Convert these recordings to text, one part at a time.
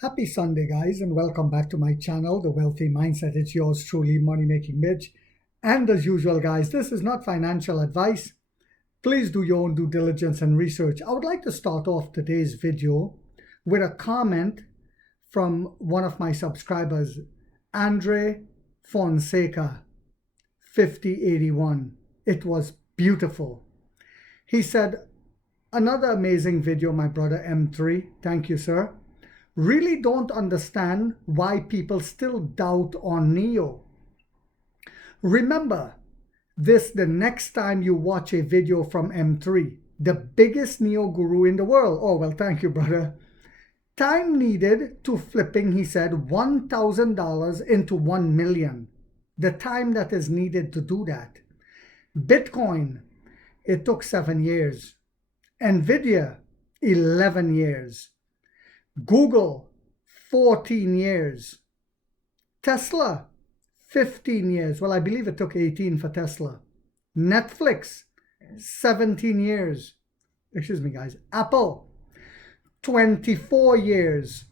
Happy Sunday, guys, and welcome back to my channel, The Wealthy Mindset. It's yours truly, Money Making Mitch. And as usual, guys, this is not financial advice. Please do your own due diligence and research. I would like to start off today's video with a comment from one of my subscribers, Andre Fonseca, 5081. It was beautiful. He said, another amazing video, my brother M3. Thank you, sir. Really don't understand why people still doubt on Nio. Remember this the next time you watch a video from M3, the biggest Nio guru in the world. Oh, well, thank you, brother. Time needed to flipping, he said, $1,000 into 1 million. The time that is needed to do that. Bitcoin, it took 7 years. Nvidia, 11 years. Google, 14 years. Tesla, 15 years. Well, I believe it took 18 for Tesla. Netflix, 17 years. Excuse me, guys. Apple, 24 years.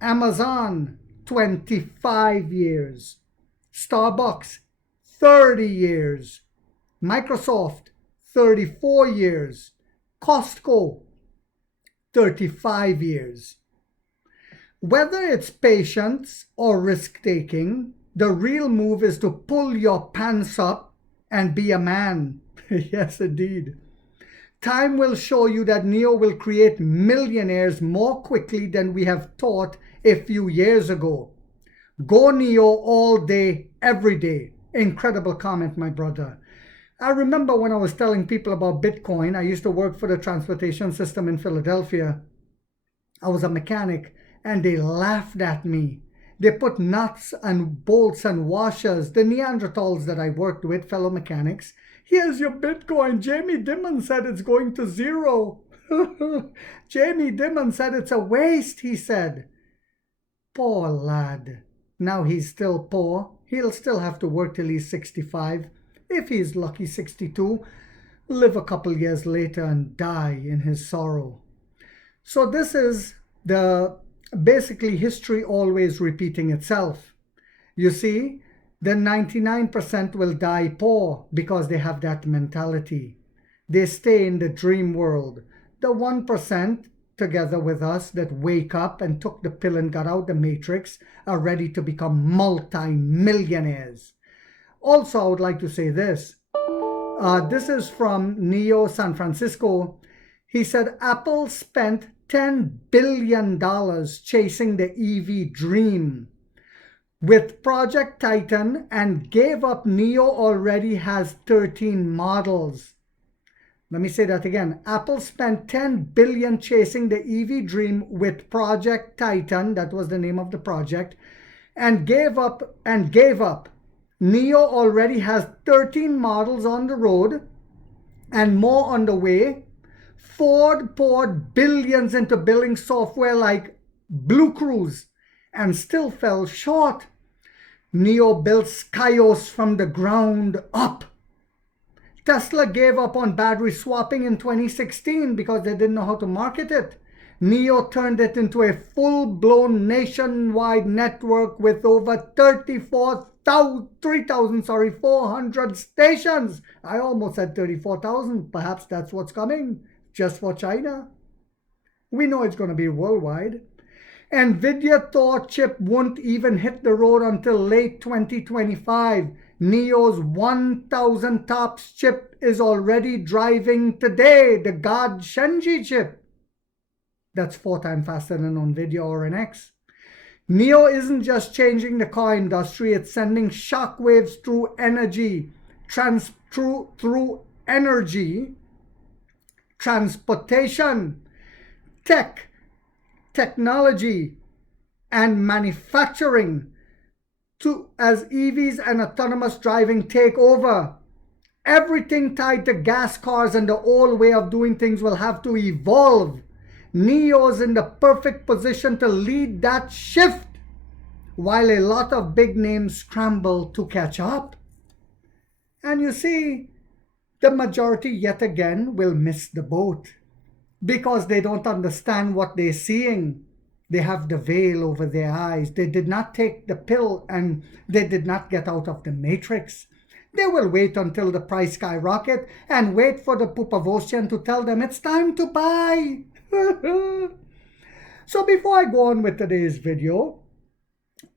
Amazon, 25 years. Starbucks, 30 years. Microsoft, 34 years. Costco, 35 years. Whether it's patience or risk-taking, the real move is to pull your pants up and be a man. Yes, indeed. Time will show you that Nio will create millionaires more quickly than we have thought a few years ago. Go Nio all day, every day. Incredible comment, my brother. I remember when I was telling people about Bitcoin, I used to work for the transportation system in Philadelphia. I was a mechanic. And they laughed at me. They put nuts and bolts and washers. The Neanderthals that I worked with, fellow mechanics. Here's your Bitcoin. Jamie Dimon said it's going to zero. Jamie Dimon said it's a waste, he said. Poor lad. Now he's still poor. He'll still have to work till he's 65. If he's lucky, 62. Live a couple years later and die in his sorrow. So this is the basically history always repeating itself. You see, the 99% will die poor because they have that mentality. They stay in the dream world. The 1% together with us that wake up and took the pill and got out the matrix are ready to become multi-millionaires. Also, I would like to say this. This is from Nio San Francisco. He said Apple spent $10 billion chasing the EV dream with Project Titan and gave up. Nio already has 13 models. Let me say that again. Apple spent $10 billion chasing the EV dream with Project Titan, that was the name of the project, and gave up. Nio already has 13 models on the road and more on the way. Ford poured billions into building software like Blue Cruise and still fell short. Nio built Skyos from the ground up. Tesla gave up on battery swapping in 2016 because they didn't know how to market it. Nio turned it into a full-blown nationwide network with over 400 stations. I almost said 34,000. Perhaps that's what's coming. Just for China. We know it's going to be worldwide. Nvidia thought chip won't even hit the road until late 2025. Nio's 1,000 TOPS chip is already driving today. The God Shenji chip. That's 4 times faster than Nvidia or NX. Nio isn't just changing the car industry. It's sending shockwaves through energy. Through energy. Transportation, technology, and manufacturing as EVs and autonomous driving take over. Everything tied to gas cars and the old way of doing things will have to evolve. Nio is in the perfect position to lead that shift while a lot of big names scramble to catch up. And you see, the majority yet again will miss the boat because they don't understand what they're seeing. They have the veil over their eyes. They did not take the pill and they did not get out of the matrix. They will wait until the price skyrocket and wait for the Pupavosian to tell them it's time to buy. So before I go on with today's video,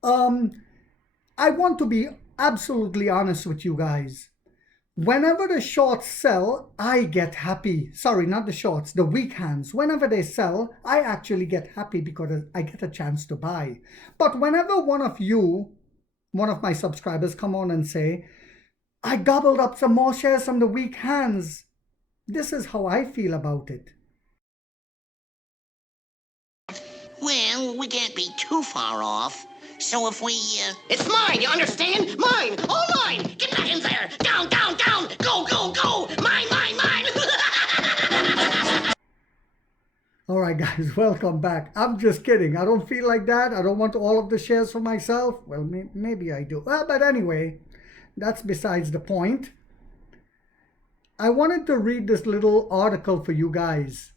I want to be absolutely honest with you guys. Whenever the shorts sell, I get happy. Sorry, not the shorts, the weak hands. Whenever they sell, I actually get happy because I get a chance to buy. But whenever one of my subscribers come on and say, I gobbled up some more shares from the weak hands, this is how I feel about it. Well, we can't be too far off. So if we, It's mine, you understand? Mine! All mine! Get back in there! Down, down, down! Go, go, go! Mine, mine, mine! Alright guys, welcome back. I'm just kidding. I don't feel like that. I don't want all of the shares for myself. Well, maybe I do. But anyway, that's besides the point. I wanted to read this little article for you guys.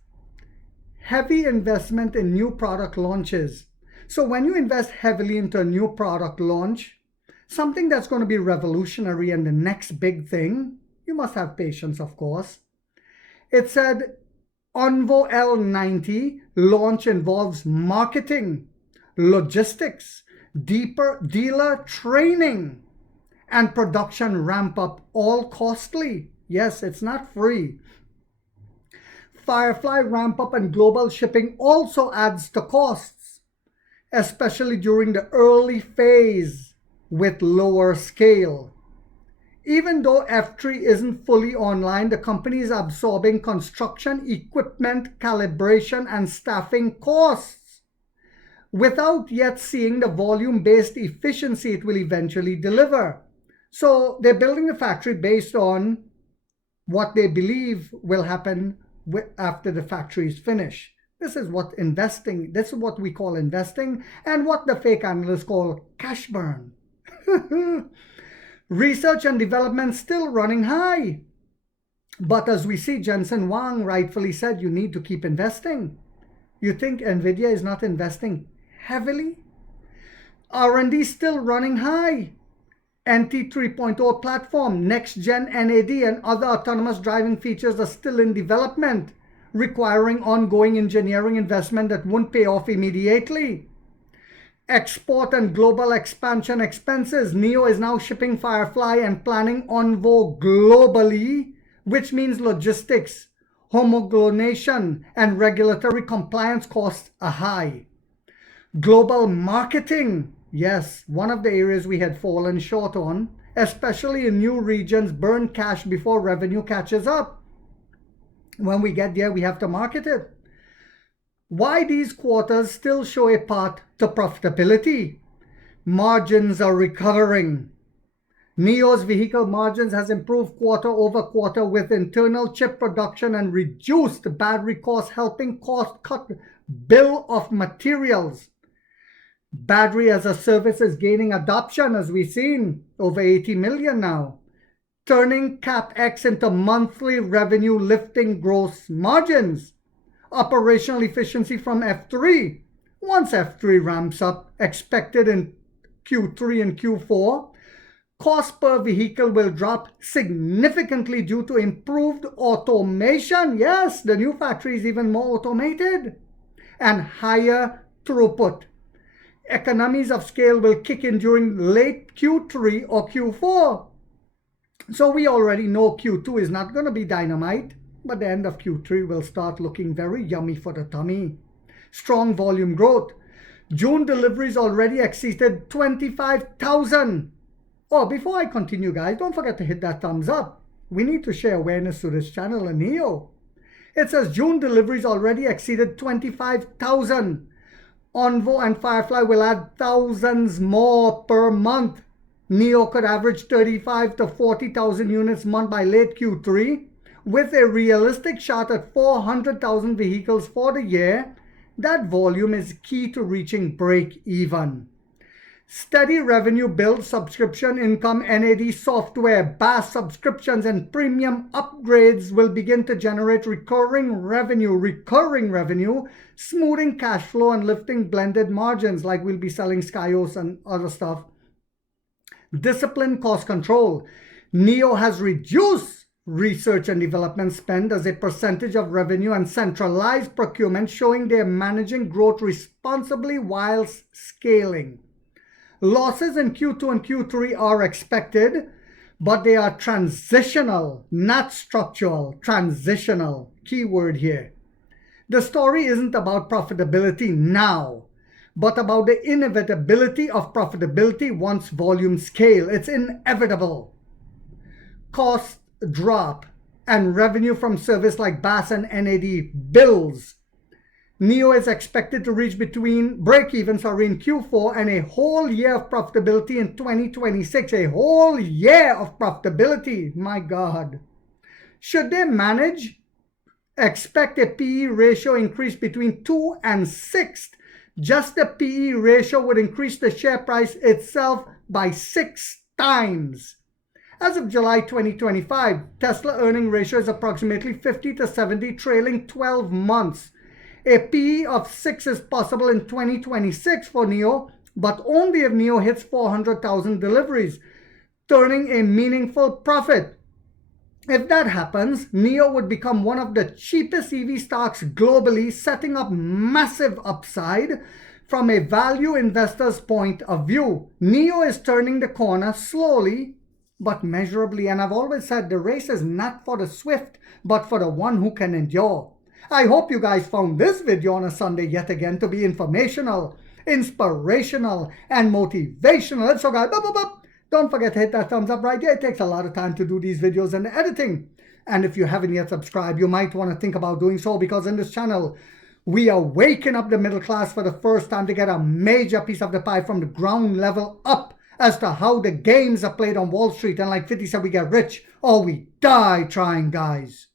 Heavy investment in new product launches. So when you invest heavily into a new product launch, something that's going to be revolutionary and the next big thing, you must have patience, of course. It said, Onvo L90 launch involves marketing, logistics, dealer training, and production ramp up, all costly. Yes, it's not free. Firefly ramp up and global shipping also adds to costs, especially during the early phase with lower scale. Even though F3 isn't fully online, the company is absorbing construction, equipment, calibration, and staffing costs without yet seeing the volume-based efficiency it will eventually deliver. So they're building a factory based on what they believe will happen after the factory is finished. This is what we call investing, and what the fake analysts call cash burn. Research and development still running high. But as we see, Jensen Huang rightfully said, you need to keep investing. You think NVIDIA is not investing heavily? R&D still running high. NT 3.0 platform, next-gen NAD and other autonomous driving features are still in development, requiring ongoing engineering investment that won't pay off immediately. Export and global expansion expenses. Nio is now shipping Firefly and planning Onvo globally, which means logistics, homogenization, and regulatory compliance costs are high. Global marketing. Yes, one of the areas we had fallen short on, especially in new regions, burn cash before revenue catches up. When we get there, we have to market it. Why these quarters still show a path to profitability? Margins are recovering. Nio's vehicle margins has improved quarter over quarter with internal chip production and reduced battery costs, helping cost cut bill of materials. Battery as a service is gaining adoption, as we've seen, over 80 million now, turning CapEx into monthly revenue, lifting gross margins. Operational efficiency from F3. Once F3 ramps up, expected in Q3 and Q4, cost per vehicle will drop significantly due to improved automation. Yes, the new factory is even more automated, and higher throughput. Economies of scale will kick in during late Q3 or Q4. So we already know Q2 is not going to be dynamite, but the end of Q3 will start looking very yummy for the tummy. Strong volume growth. June deliveries already exceeded 25,000. Oh, before I continue, guys, don't forget to hit that thumbs up. We need to share awareness to this channel and Nio. It says June deliveries already exceeded 25,000. Onvo and Firefly will add thousands more per month. Nio could average 35 to 40,000 units a month by late Q3, with a realistic shot at 400,000 vehicles for the year. That volume is key to reaching break even. Steady revenue builds subscription income, NAD software, BaaS subscriptions, and premium upgrades will begin to generate recurring revenue, smoothing cash flow and lifting blended margins, like we'll be selling Skyos and other stuff. Disciplined cost control. Nio has reduced research and development spend as a percentage of revenue and centralized procurement, showing they're managing growth responsibly whilst scaling. Losses in Q2 and Q3 are expected, but they are transitional, not structural. Transitional, keyword here. The story isn't about profitability now, but about the inevitability of profitability once volumes scale. It's inevitable. Costs drop and revenue from service like BaaS and NAD builds. Nio is expected to reach break-even in Q4 and a whole year of profitability in 2026. A whole year of profitability, my God. Should they manage, expect a PE ratio increase between 2 and 6. Just the PE ratio would increase the share price itself by 6 times. As of July 2025, Tesla earning ratio is approximately 50 to 70 trailing 12 months. A PE of 6 is possible in 2026 for Nio, but only if Nio hits 400,000 deliveries, turning a meaningful profit. If that happens, Nio would become one of the cheapest EV stocks globally, setting up massive upside from a value investor's point of view. Nio is turning the corner slowly but measurably, and I've always said the race is not for the swift, but for the one who can endure. I hope you guys found this video on a Sunday yet again to be informational, inspirational, and motivational. So guys, don't forget to hit that thumbs up right there. It takes a lot of time to do these videos and the editing. And if you haven't yet subscribed, you might want to think about doing so, because in this channel, we are waking up the middle class for the first time to get a major piece of the pie from the ground level up as to how the games are played on Wall Street. And like 50 said, we get rich or we die trying, guys.